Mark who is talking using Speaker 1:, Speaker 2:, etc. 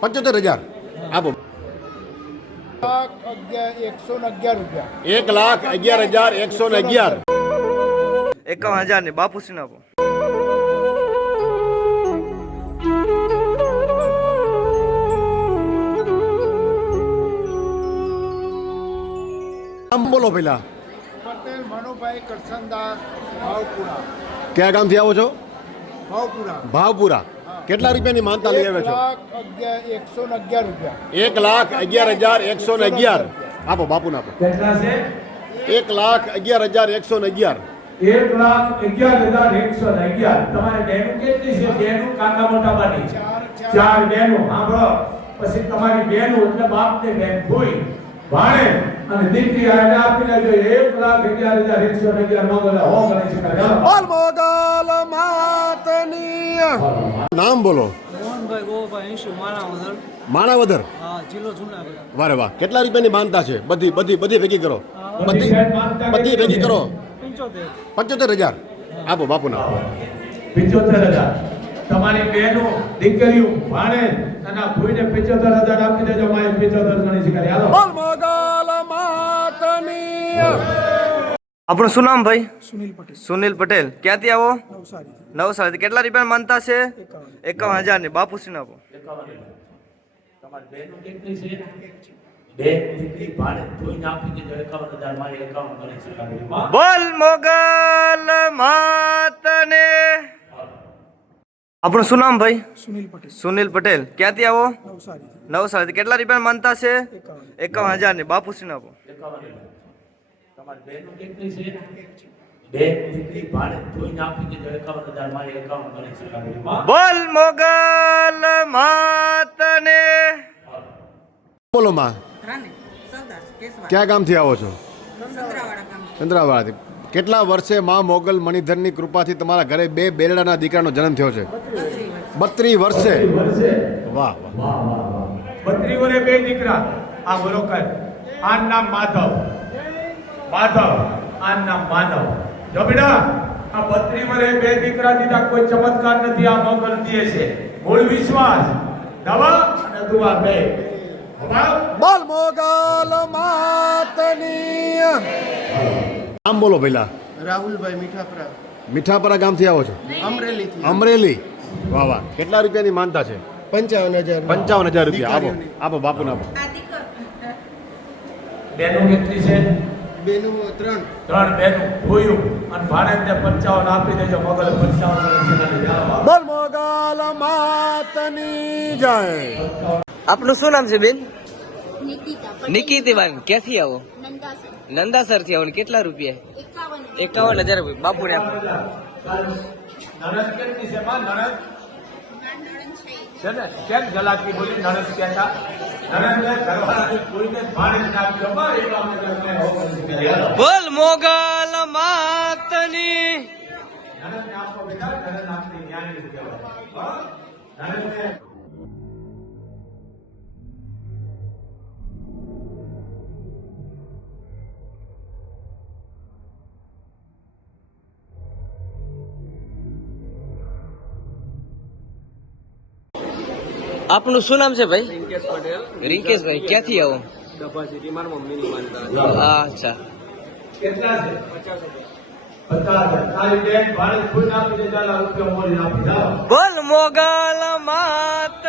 Speaker 1: પંચોતેર હજાર. આપો
Speaker 2: લાખ અગિયાર એકસો ને અગિયાર રૂપિયા
Speaker 1: એક લાખ અગિયાર હજાર એકસો ને અગિયાર.
Speaker 3: એકાવન હજાર ને બાપુશ્રી આપો.
Speaker 1: બોલો પેલા
Speaker 2: પટેલ મનુભાઈ કરસનદાસ ભાવપુરા.
Speaker 1: કયા ગામથી આવો છો?
Speaker 2: ભાવપુરા.
Speaker 1: ભાવપુરા. કેટલા રૂપિયાની માનતા લઈ
Speaker 2: આવે
Speaker 1: આવ્યા છો? એક લાખ અગિયાર હજાર એકસો ને અગિયાર. આપો બાપુને આપો. એક લાખ અગિયાર હજાર એકસો ને અગિયાર.
Speaker 4: એક લાખ અગિયાર હજાર એકસો ને અગિયાર. તમારે બહેનું કેટલી છે? બહેનું કાકા મોટા બાની
Speaker 2: ચાર
Speaker 4: બહેનું સાંભળો. પછી તમારી બહેનું એટલે બાપ ને બહેન ભૂઈ ભાણે અને દીકરી આને આપી લેજો એક લાખ અગિયાર હજાર એકસો અગિયાર. મોગલ હો ગણી શકાય
Speaker 1: ઓલ મોગલ માતની. નામ બોલો.
Speaker 5: માણાવદર.
Speaker 1: માણાવદર.
Speaker 5: જિલ્લો જુનાગઢ.
Speaker 1: વારે વાહ. કેટલા રૂપિયાની માનતા છે? બધી બધી બધી ભેગી કરો. બધી બધી ભેગી કરો.
Speaker 5: પંચોતેર.
Speaker 1: હજાર. આપો બાપુ ના
Speaker 4: પિચોતેર હજાર. તમારી બહેનો દીકરીઓ ભાણે અને ભૂઈને પંચોતેર હજાર આપી દેજો મારી પંચોતેર ગણી શકાય હાલો.
Speaker 1: બોલ મોગલ માતની.
Speaker 3: આપણું શું નામ ભાઈ?
Speaker 5: સુનિલ પટેલ.
Speaker 3: સુનિલ પટેલ. ક્યાંથી આવો?
Speaker 5: નવસારી
Speaker 3: નવસારી કેટલા રૂપિયા માનતા છે?
Speaker 5: એકાવન.
Speaker 3: એકાવન હજાર ને બાપુશ્રી આપો
Speaker 4: એકાવન એકાવન
Speaker 3: બોલ મોગલ માતને. આપણું શું નામ ભાઈ?
Speaker 5: સુનિલ પટેલ.
Speaker 3: સુનિલ પટેલ. ક્યાંથી આવો?
Speaker 5: નવસારી
Speaker 3: નવસારી કેટલા રૂપિયા માનતા છે?
Speaker 5: એકાવન.
Speaker 3: એકાવન હજાર ને બાપુશ્રી આપો?
Speaker 4: તમારી બહેનો કેટલી છે? બેન દીકરી ભાણે ભૂઈને આપી દેજો એકાવન હજાર મારી એકાવન ગણી શકાય
Speaker 3: બોલ મોગલ માતને.
Speaker 1: બોલો માં. કયા ગામથી આવો છો?
Speaker 6: સંતરાવાળા
Speaker 1: કેટલા વર્ષે માં મોગલ મણિધરની કૃપાથી તમારા ઘરે બે બેરડાના દીકરાનો જન્મ થયો છે? બત્રીસ વર્ષે.
Speaker 4: વર્ષે.
Speaker 1: વાહ વાહ.
Speaker 4: બત્રી બે દીકરા. આ નામ માધવ. માધવ આ નામ માનવ. જો બેટા આ બત્રી વરે બે દીકરા દીધા કોઈ ચમત્કાર નથી આ મોગલ દીએ છે. મૂળ વિશ્વાસ દવા અને દુવા બે.
Speaker 1: બોલ મોગલ માતની નામ બોલો પેલા
Speaker 2: રાહુલભાઈ મીઠાપરા.
Speaker 1: મીઠાપરા ગામથી આવો છો?
Speaker 2: અમરેલી
Speaker 1: અમરેલી. વાહ વાહ. કેટલા રૂપિયાની માનતા છે?
Speaker 2: પંચાવન હજાર.
Speaker 1: પંચાવન હજાર રૂપિયા. આપો આપો બાપુને આપો
Speaker 6: બેનો
Speaker 4: બેનું કેટલી છે?
Speaker 2: બેનું ત્રણ.
Speaker 4: ત્રણ બેનું ભૂયું અને ભાણેજને પંચાવન આપી દેજો મોગલ પંચાવન
Speaker 1: બોલ મોગલ માતની જય.
Speaker 3: આપનું શું નામ છે બેન?
Speaker 6: નિકિતા
Speaker 3: નિકિતિબાન ક્યાંથી આવો?
Speaker 6: નંદાસર.
Speaker 3: થી આવો ને કેટલા રૂપિયા?
Speaker 6: એકાવન.
Speaker 3: હજાર રૂપિયા. બાપુને આપો.
Speaker 4: નરસ કેટલી છે
Speaker 6: નણંદ
Speaker 4: ને? કેમ ગલાકી બોલી નરસ કહેતા.
Speaker 3: બોલ મોગલ માતની.
Speaker 4: નરસને આપો બેટા, નરસ આપણી જ્ઞાની કહેવાય.
Speaker 3: આપનું શું નામ છે ભાઈ? રિંકેશભાઈ ક્યાંથી આવો? અચ્છા.
Speaker 4: કેટલા છે? પચાસ ભાડે કોઈને આપી દે, ચાલ આ રૂપિયા મોડીને આપી જાઓ.
Speaker 3: બોલ મોગલ માતની